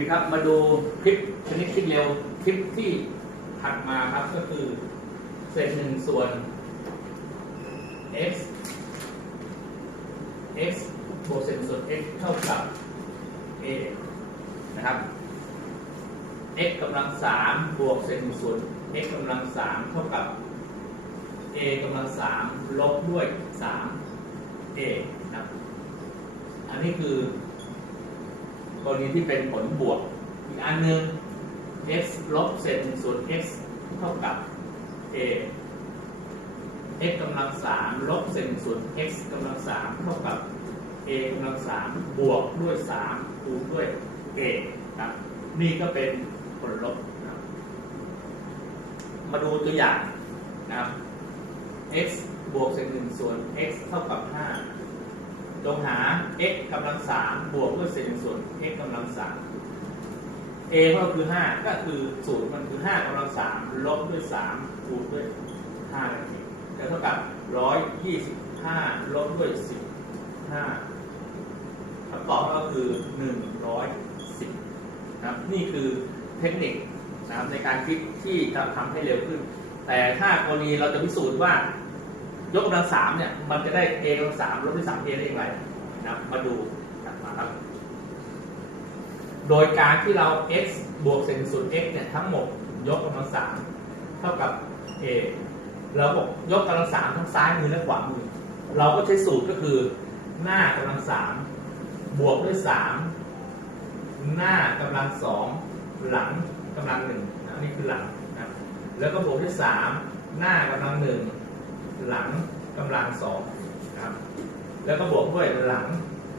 ดีครับมาดูคลิปชนิดคิดเร็วคลิปที่ถัดมาครับก็คือเศษหนึ่งส่วน x x บวกเศษหนึ่งส่วน x เท่ากับ a นะครับ x กำลังสามบวกเศษหนึ่งส่วน x กำลังสามเท่ากับ a กำลังสามลบด้วยสาม a นะครับ อันนี้คือ กรณีที่เป็นผลบวก อีกอันหนึ่ง x ลบเศษหนึ่งส่วน x เท่ากับ a x กำลังสามลบเศษหนึ่งส่วน x กำลังสามเท่ากับ a กำลังสามบวกด้วยสามคูณด้วย a ครับนี่ก็เป็นผลลบนะครับมาดูตัวอย่างนะครับ x บวกเศษหนึ่งส่วน x เท่ากับห้า จงหา x กำลังสามบวกด้วยเศษส่วน x กำลังสาม a ของเราคือห้าก็คือศูนย์มันคือห้ากำลังสามลบด้วยสามคูณด้วยห้านั่นเองจะเท่ากับร้อยยี่สิบห้าลบด้วยสิบห้าคำตอบก็คือหนึ่งร้อยสิบนะครับนี่คือเทคนิคนะครับในการคิดที่จะทำให้เร็วขึ้น แต่ถ้ากรณีเราจะพิสูจน์ว่า ยกกำลังสามเนี่ยมันจะได้ a กำลังสามลบด้วยสาม a ได้อย่างไรนะมาดูกันมาครับ โดยการที่เรา x บวกเศษส่วน x เนี่ยทั้งหมดยกกำลังสามเท่ากับ a เราบอกยกกำลังสามทั้งซ้ายมือและขวามือ เราก็ใช้สูตรก็คือหน้ากำลังสามบวกด้วยสามหน้ากำลังสองหลังกำลังหนึ่งนะอันนี้คือหลังนะแล้วก็บวกด้วยสามหน้ากำลังหนึ่ง หลังกำลังสองนะครับ แล้วก็บวกด้วยหลัง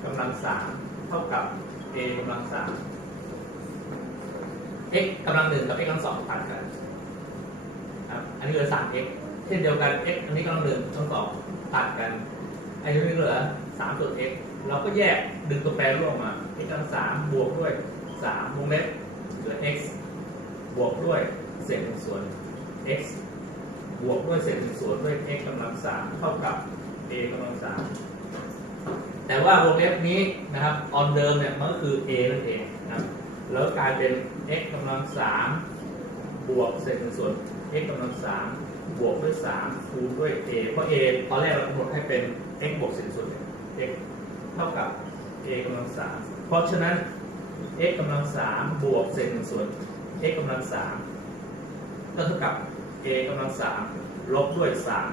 กำลังสามเท่ากับ a กำลังสาม x กำลังหนึ่งกับ x กำลังสองตัดกันครับอันนี้เหลือสาม x เช่นเดียวกัน x อันนี้กำลังหนึ่งกำลังสองตัดกันอันนี้เหลือสามส่วน x เราก็แยกดึงตัวแปรร่วมมา x กำลังสามบวกด้วยสามวงเล็บเหลือ x บวกด้วยเศษส่วน x บวกด้วยเศษหนึ่งส่วนด้วย x กำลังสามเท่ากับ a กำลังสามแต่ว่าวงเล็บนี้นะครับออนเดิมเนี่ยมันก็คือ a นั่นเองนะครับแล้วกลายเป็น x กำลังสามบวกเศษหนึ่งส่วน x กำลังสามบวกด้วยสามคูณด้วย a เพราะ a ตอนแรกเรากำหนดให้เป็น x บวกเศษหนึ่งส่วน x เท่ากับ a กำลังสามเพราะฉะนั้น x กำลังสามบวกเศษหนึ่งส่วน x กำลังสามก็เท่ากับ a กำลังสามลบด้วยสาม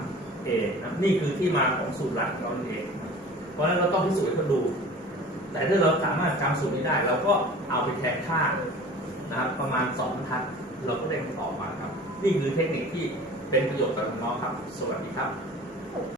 a นะนี่คือที่มาของสูตรหลักของเรานั่นเอง เพราะฉะนั้นเราต้องพิสูจน์ให้เขาดู แต่ถ้าเราสามารถจำสูตรนี้ได้ เราก็เอาไปแทนค่านะครับประมาณ2บรรทัด เราก็ได้คำตอบมาครับ นี่คือเทคนิคที่เป็นประโยชน์กับน้องครับ สวัสดีครับ